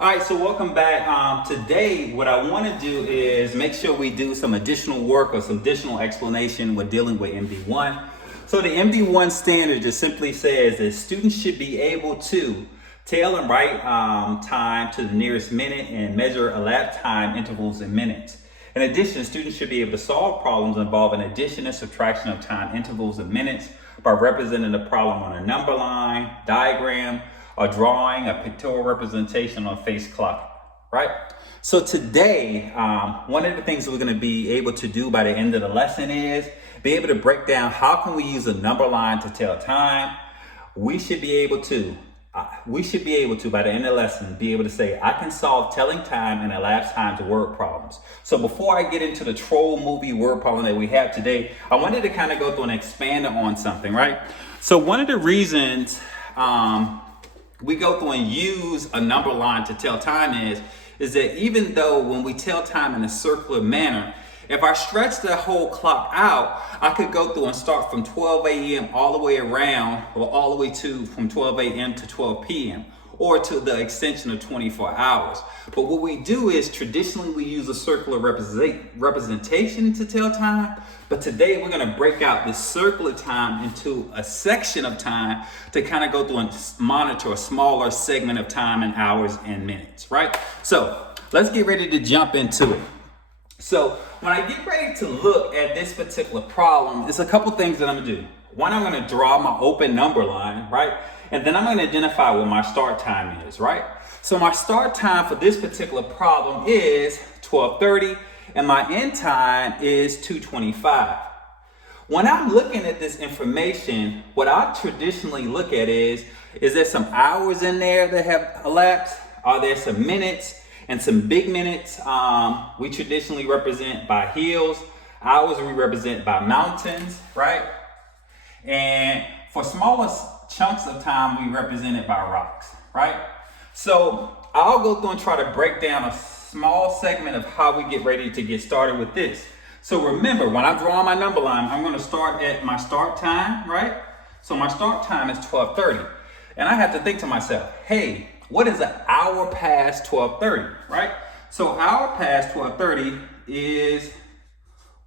All right, so welcome back. Today, what I want to do is make sure we do some additional work or some additional explanation when dealing with MD1. So the MD1 standard just simply says that students should be able to tell and write time to the nearest minute and measure elapsed time intervals in minutes. In addition, students should be able to solve problems involving addition and subtraction of time intervals in minutes by representing the problem on a number line, diagram, or drawing a pictorial representation on a face clock, right? So today, one of the things that we're going to be able to do by the end of the lesson is be able to break down how can we use a number line to tell time. We should be able to, by the end of the lesson, be able to say, I can solve telling time and elapsed time to word problems. So before I get into the troll movie word problem that we have today, I wanted to kind of go through and expand on something, right? So one of the reasons we go through and use a number line to tell time is that even though when we tell time in a circular manner, if I stretch the whole clock out, I could go through and start from 12 a.m. all the way around, or all the way to from 12 a.m. to 12 p.m. or to the extension of 24 hours. But what we do is traditionally we use a circular representation to tell time. But today we're going to break out this circular time into a section of time to kind of go through and monitor a smaller segment of time in hours and minutes, right? So let's get ready to jump into it. So when I get ready to look at this particular problem, there's a couple things that I'm going to do. One, I'm going to draw my open number line, right? And then I'm going to identify what my start time is, right? So my start time for this particular problem is 12:30 and my end time is 2:25. When I'm looking at this information, what I traditionally look at is there some hours in there that have elapsed? Are there some minutes? And some big minutes, we traditionally represent by hills. Hours we represent by mountains, right? And for smaller chunks of time, we represent it by rocks, right? So I'll go through and try to break down a small segment of how we get ready to get started with this. So remember, when I'm drawing my number line, I'm going to start at my start time, right? So my start time is 12:30. And I have to think to myself, hey, what is an hour past 12:30, right? So hour past 12:30 is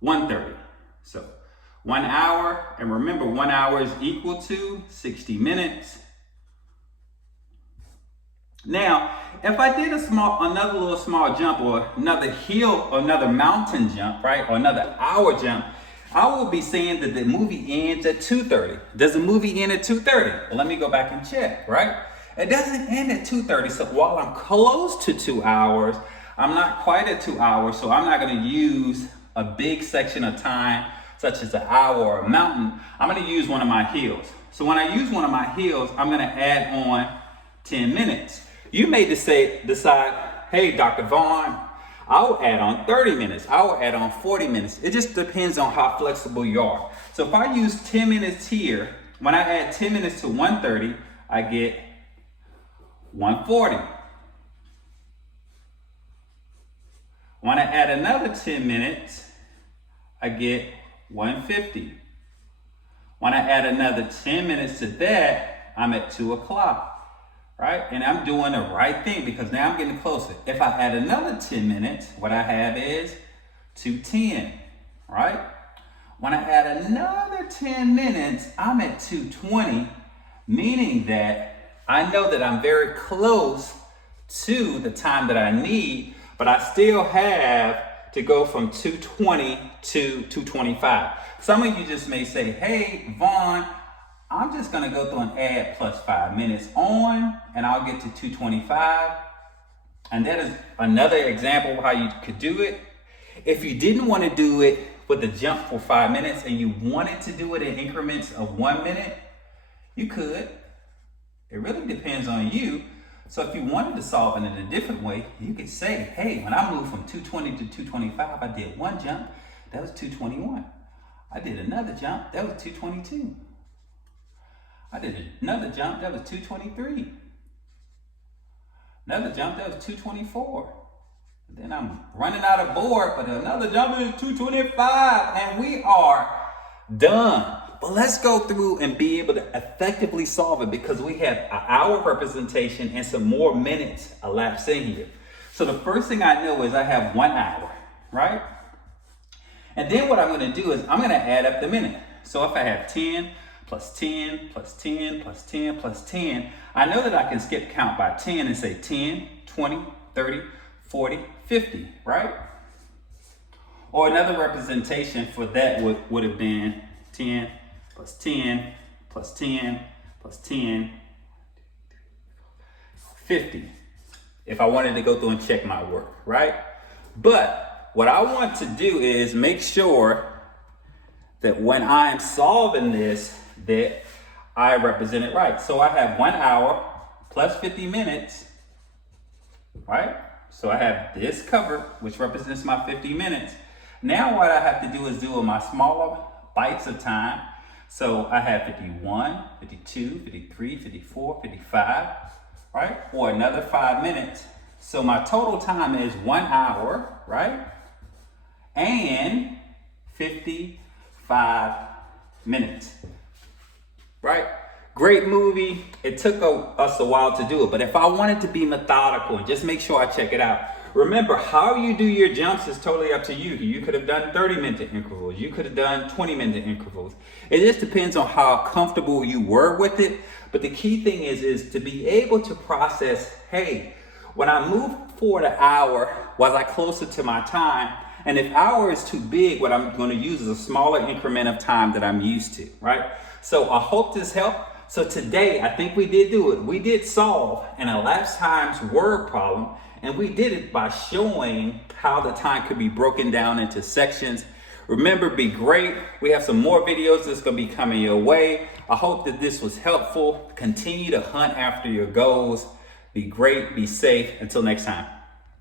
1:30. So 1 hour, and remember 1 hour is equal to 60 minutes. Now, if I did another little small jump or another hill or another mountain jump, right? Or another hour jump, I will be saying that the movie ends at 2:30. Does the movie end at 2:30? Well, let me go back and check, right? It doesn't end at 2:30, so while I'm close to 2 hours, I'm not quite at 2 hours, so I'm not going to use a big section of time, such as an hour or a mountain. I'm going to use one of my hills. So when I use one of my hills, I'm going to add on 10 minutes. You may decide, hey, Dr. Vaughn, I'll add on 30 minutes. I'll add on 40 minutes. It just depends on how flexible you are. So if I use 10 minutes here, when I add 10 minutes to 1:30, I get 140. When I add another 10 minutes, I get 150. When I add another 10 minutes to that, I'm at 2 o'clock, right? And I'm doing the right thing because now I'm getting closer. If I add another 10 minutes, what I have is 2:10, right? When I add another 10 minutes, I'm at 2:20, meaning that I know that I'm very close to the time that I need, but I still have to go from 2:20 to 2:25. Some of you just may say, hey, Vaughn, I'm just going to go through and add plus 5 minutes on, and I'll get to 2:25. And that is another example of how you could do it. If you didn't want to do it with a jump for 5 minutes and you wanted to do it in increments of 1 minute, you could. It really depends on you. So if you wanted to solve it in a different way, you could say, hey, when I moved from 2:20 to 2:25, I did one jump, that was 2:21. I did another jump, that was 2:22. I did another jump, that was 2:23. Another jump, that was 2:24. Then I'm running out of board, but another jump is 2:25, and we are done. But let's go through and be able to effectively solve it because we have an hour representation and some more minutes elapsed in here. So the first thing I know is I have 1 hour, right? And then what I'm going to do is I'm going to add up the minute. So if I have 10 plus 10 plus 10 plus 10 plus 10, I know that I can skip count by 10 and say 10, 20, 30, 40, 50, right? Or another representation for that would have been 10 plus 10 plus 10 plus 10, 50. If I wanted to go through and check my work, right? But what I want to do is make sure that when I'm solving this, that I represent it right. So I have 1 hour plus 50 minutes, right? So I have this covered, which represents my 50 minutes. Now what I have to do is do my smaller bites of time. So I have 51, 52, 53, 54, 55, right? Or another 5 minutes. So my total time is 1 hour, right? And 55 minutes, right? Great movie. It took us a while to do it, but if I wanted to be methodical and just make sure I check it out, remember how you do your jumps is totally up to you. You could have done 30-minute intervals. You could have done 20-minute intervals. It just depends on how comfortable you were with it. But the key thing is to be able to process, hey, when I move forward an hour, was I closer to my time? And if hour is too big, what I'm going to use is a smaller increment of time that I'm used to, right? So I hope this helped. So today, I think we did do it. We did solve an elapsed times word problem, and we did it by showing how the time could be broken down into sections. Remember, be great. We have some more videos that's going to be coming your way. I hope that this was helpful. Continue to hunt after your goals. Be great, be safe. Until next time.